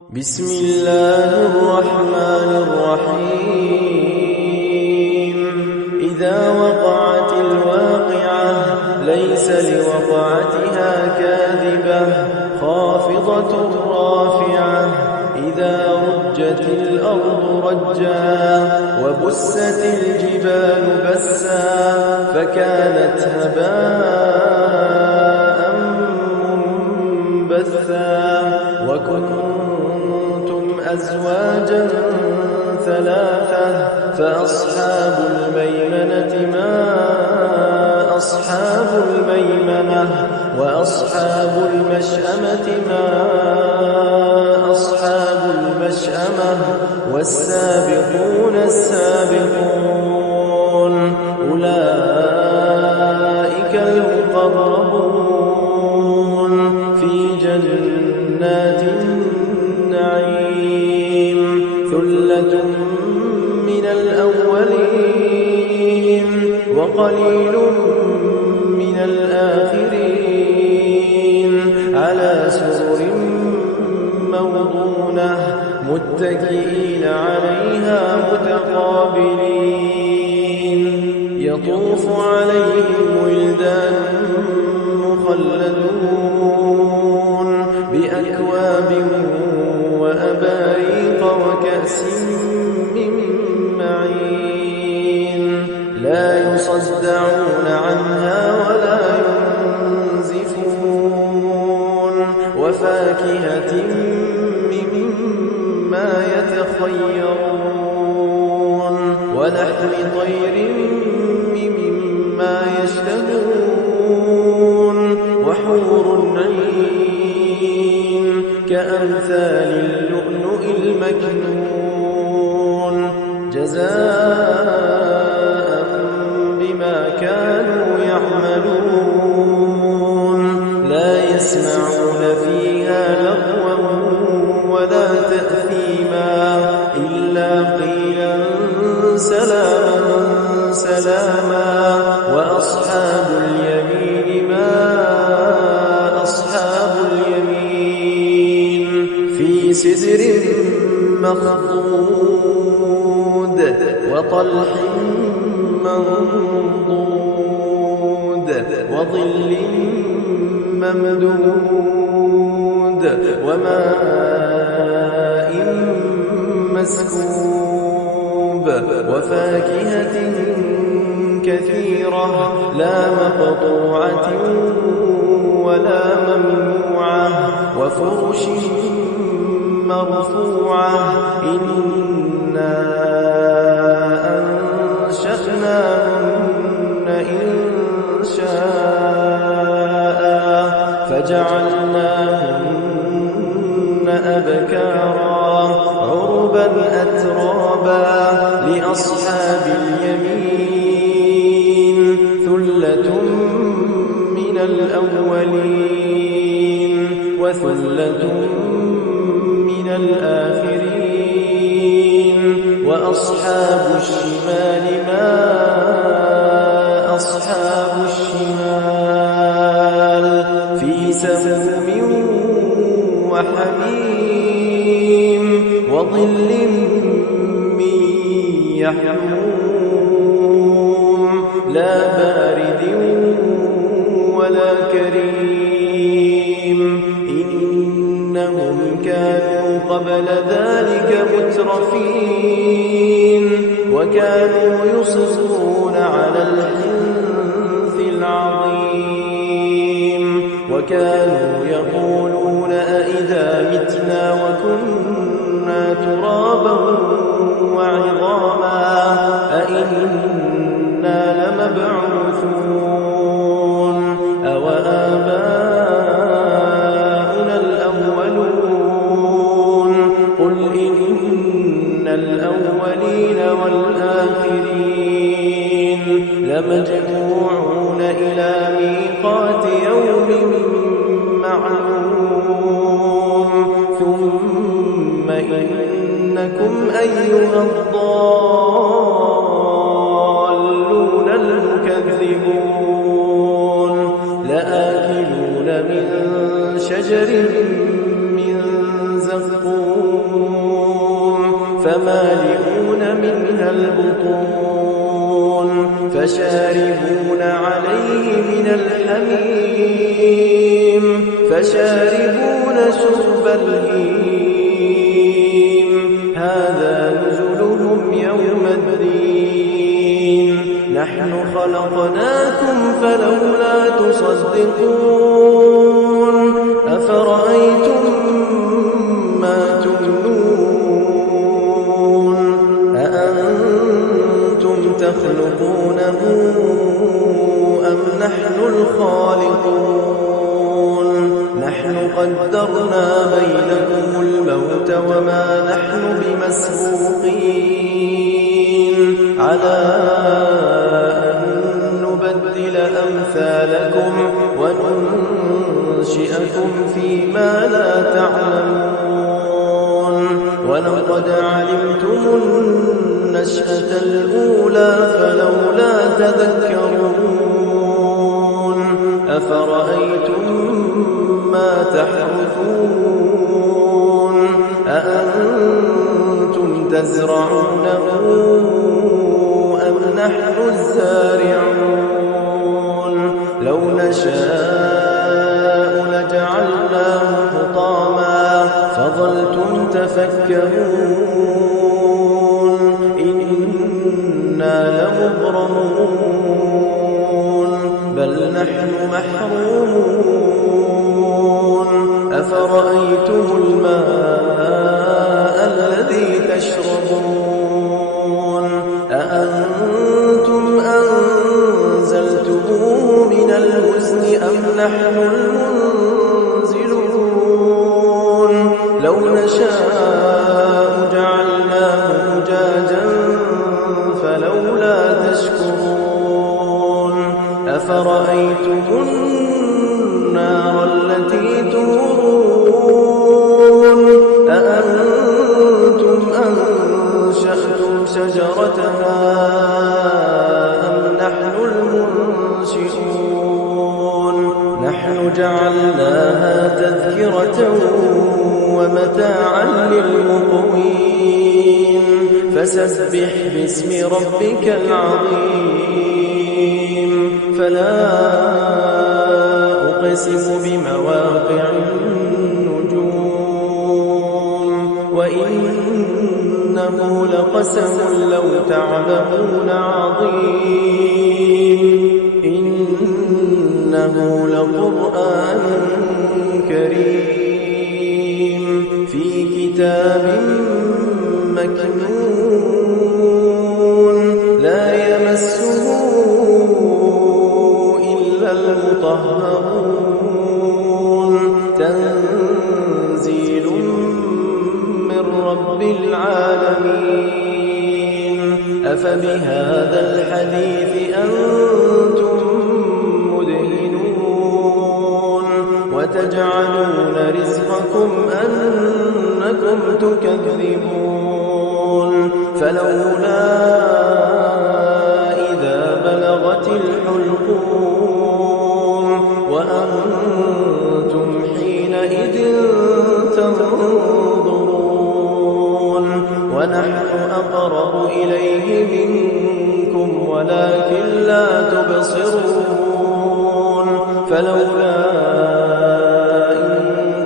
بسم الله الرحمن الرحيم إذا وقعت الواقعة ليس لوقعتها كاذبة خافضة رافعة إذا رجت الأرض رجا وبست الجبال بسا فكانت هباء منبثا وكنتم أزواجا ثلاثة فأصحاب الميمنة ما أصحاب الميمنة وأصحاب المشأمة ما أصحاب المشأمة والسابقون السابقون أولئك المقربون في جنات النعيم ثلة من الأولين وقليل من الآخرين على سرر موضونة متكئين عليها متقابلين يطوف عليهم ولدان مخلدون بأكواب وأباريق وكأس من معين لا يصدعون عنها ولا ينزفون وفاكهة مما يتخيرون ولحم طير مما يشتهون وحور عين كأمثال اللؤلؤ المكنون جزاء بما كانوا يعملون لا يسمعون فيها لغوا ولا تأثيما إلا قيلا سلاما سلاما وأصحاب اليمين ما أصحاب اليمين في سدر مخضود وطلح منضود وظل ممدود وماء مسكوب وفاكهة كثيرة لا مقطوعة ولا ممنوعة وفرش مرفوعة إنا أنشأناهن إنشاء فجعلناهن أبكارا عربا أترابا لأصحاب اليمين ثلة من الأولين وثلة من الآخرين وأصحاب الشمال ما أصحاب الشمال في سموم وحميم وظل من يحموم لا بارد ولا كريم إنهم كانوا قبل ذلك مترفين وكانوا يصرون على الحنث العظيم وكانوا يقولون أئذا متنا وكنا ترابا وعظاما أئنا لمبعوثون أوآباؤنا الأولون قل إن الأولين والآخرين لمجموعون إلى ميقات يوم معلوم ثم إنكم أيها الضالون المكذبون لآكلون من شجر من زقوم فمالئون منها البطون فشاربون عليه من الحميم فشاربون شرب الهيم هذا نزلهم يوم الدين نحن خلقناكم فلولا تصدقون أفرأيتم ما تمنون أأنتم تخلقونه أم نحن الخالقون نحن قدرنا بينكم الموت وما نحن بمسبوقين على أن نبدل أمثالكم وننشئكم فيما لا تعلمون ولقد علمتم النشأة الأولى فلولا تذكرون أفرأيتم ما تحرثون أأنتم تزرعونه أم نحن الزارعون لو نشاء لجعلناه حطاما فظلتم تفكرون إنا لمغرمون بل نحن محرومون أفرأيتم الماء الذي تشربون أأنتم أنزلتموه من المزن أم نحن المنزلون لو نشاء جعلناه أجاجا فلولا تشكرون أفرأيتم النار التي تورون أأنتم أنشأتم شجرتها أم نحن المنشئون نحن جعلناها تذكرة ومتاعا للمقوين فسبح باسم ربك العظيم فلا أقسم بمواقع النجوم وإنه لقسم لو تعلمون عظيم إنه لقرآن كريم في كتاب مكنون لا يمسه إلا المطهرون تنزيل من رب العالمين أفبهذا الحديث أنتم مدهنون وتجعلون رزقكم أنكم تكذبون فلولا إذا بلغت الحلقوم وأنتم حينئذ تنظرون ونحن أقرب إليه منكم ولكن لا تبصرون فلولا إن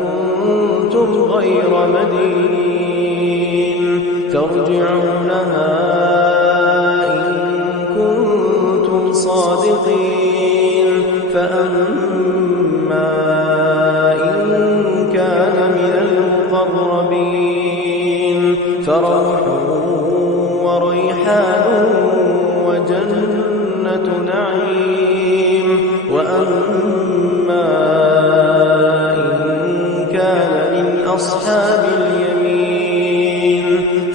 كنتم غير مدينين ترجعونها إن كنتم صادقين فأما إن كان من المقربين فروح وريحان وجنة نعيم وأما إن كان من أصحاب اليمين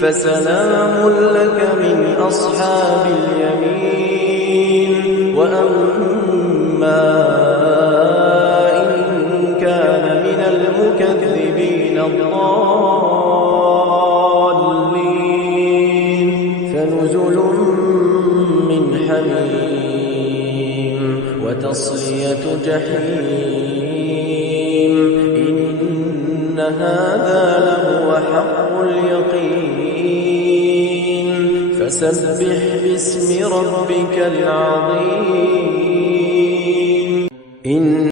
فسلام لك من أصحاب اليمين وأما إن كان من المكذبين الضالين فنزل من حميم وتصلية جحيم إن هذا لهو حق اليقين فسبح باسم ربك العظيم